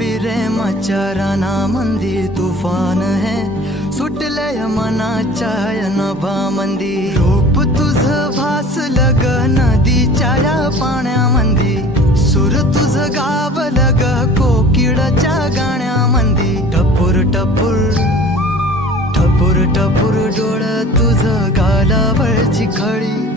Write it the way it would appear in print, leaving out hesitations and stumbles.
प्रेमाच्या रानामंदी तुफान है सुटलय मनाच्या नभामंदी रूप तुझं भासलं ग नदीच्या या पाण्यामंदी सुर तुझं गावलं ग कोकिळाच्या गाण्यामंदी टपूर टपूर टपूर टपूर डोळं तुझं गालावरची खळी